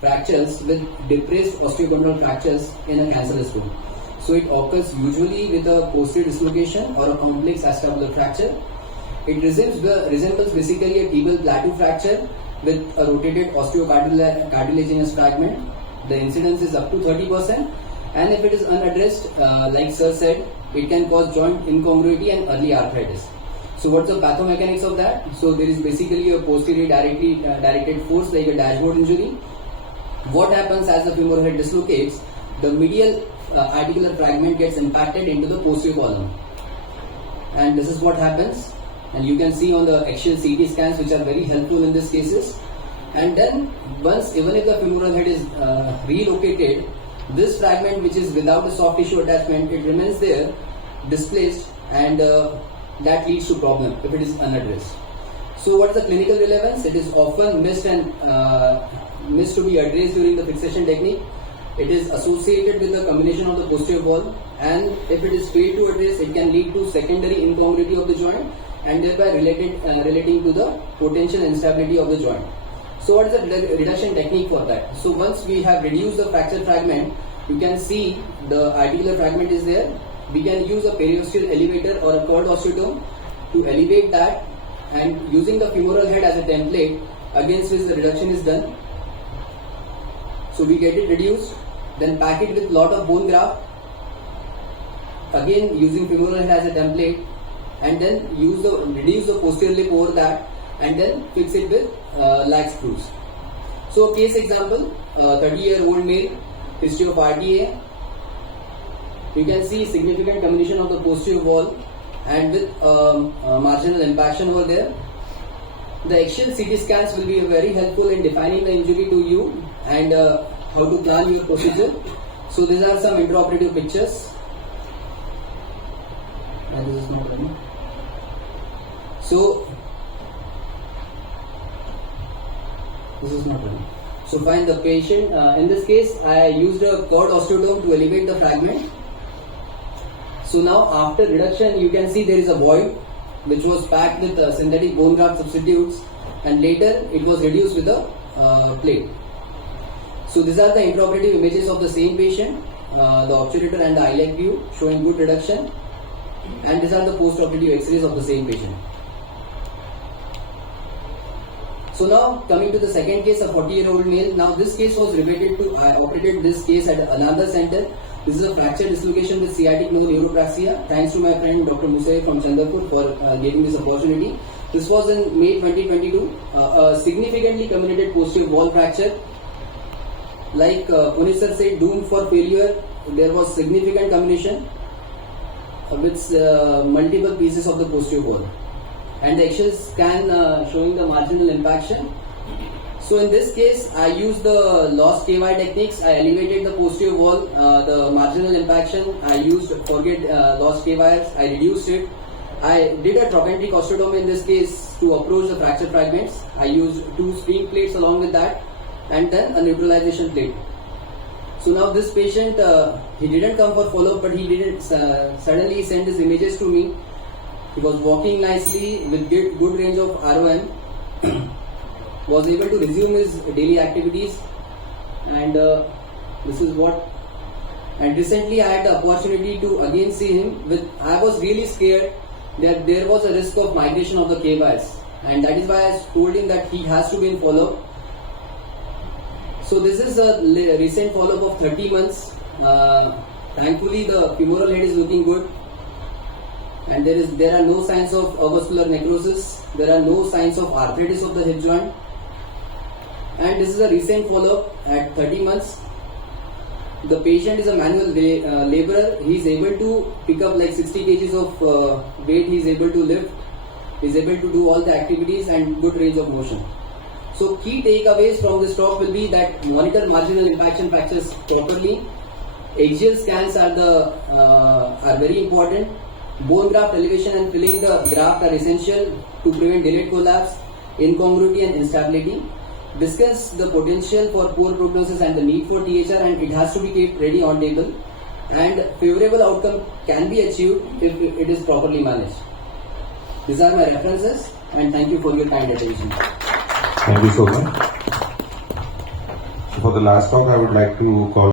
fractures with depressed osteochondral fractures in a cancerous bone. So it occurs usually with a posterior dislocation or a complex acetabular fracture. It resembles basically a tibial plateau fracture with a rotated osteocartilaginous fragment. The incidence is up to 30%, and if it is unaddressed, like Sir said, it can cause joint incongruity and early arthritis. So what's the pathomechanics of that? So there is basically a posterior directed force like a dashboard injury. What happens as the femoral head dislocates? The medial articular fragment gets impacted into the posterior column, and this is what happens. And you can see on the axial CT scans, which are very helpful in these cases. And then once, even if the femoral head is relocated, this fragment, which is without a soft tissue attachment, it remains there displaced, and that leads to problem if it is unaddressed. So what is the clinical relevance? It is often missed to be addressed during the fixation technique. It is associated with the combination of the posterior wall, and if it is failed to address, it can lead to secondary incongruity of the joint, and thereby relating to the potential instability of the joint. So what is the reduction technique for that? So once we have reduced the fracture fragment, you can see the articular fragment is there. We can use a periosteal elevator or a cold osteotome to elevate that, and using the femoral head as a template against which the reduction is done. So we get it reduced, then pack it with lot of bone graft, again using femoral head as a template, and then reduce the posterior lip over that, and then fix it with lag screws. So a case example, 30-year-old male, history of RTA. You can see significant combination of the posterior wall and with marginal impaction over there. The axial CT scans will be very helpful in defining the injury to you and how to plan your procedure. So these are some intraoperative pictures. And this is not running. So this is not running. So find the patient. In this case, I used a cord osteotome to elevate the fragment. So now after reduction, you can see there is a void which was packed with synthetic bone graft substitutes, and later it was reduced with a plate. So these are the intraoperative images of the same patient, the obturator and the iliac view showing good reduction, and these are the post-operative X-rays of the same patient. So now coming to the second case, a 40-year-old male. Now this case was related to, I operated this case at another center. This is a fracture dislocation with sciatic nerve neuropraxia. Thanks to my friend Dr. Musay from Chandrapur for giving this opportunity. This was in May 2022. A significantly comminuted posterior wall fracture. Like Puneet sir said, doomed for failure. There was significant comminution with multiple pieces of the posterior wall, and the axial scan showing the marginal impaction. So in this case, I used the lost KY techniques. I elevated the posterior wall, the marginal impaction. I used lost KYs. I reduced it. I did a trochanteric osteotome in this case to approach the fracture fragments. I used 2 screen plates along with that, and then a neutralization plate. So now this patient, he didn't come for follow-up, but he didn't suddenly send his images to me. He was walking nicely with good range of ROM, was able to resume his daily activities, and this is what. And recently I had the opportunity to again see him. I was really scared that there was a risk of migration of the KYs, and that is why I told him that he has to be in follow-up. So this is a recent follow-up of 30 months. Thankfully the femoral head is looking good, and there are no signs of avascular necrosis. There are no signs of arthritis of the hip joint. And this is a recent follow-up at 30 months. The patient is a manual laborer. He is able to pick up like 60 kgs of weight. He is able to lift. He is able to do all the activities and good range of motion. So key takeaways from this talk will be that monitor marginal impaction fractures properly. Axial scans are very important. Bone graft elevation and filling the graft are essential to prevent delayed collapse, incongruity and instability. Discuss the potential for poor prognosis and the need for THR, and it has to be kept ready on table. And favorable outcome can be achieved if it is properly managed. These are my references, and thank you for your kind attention. Thank you so much. for the last talk, I would like to call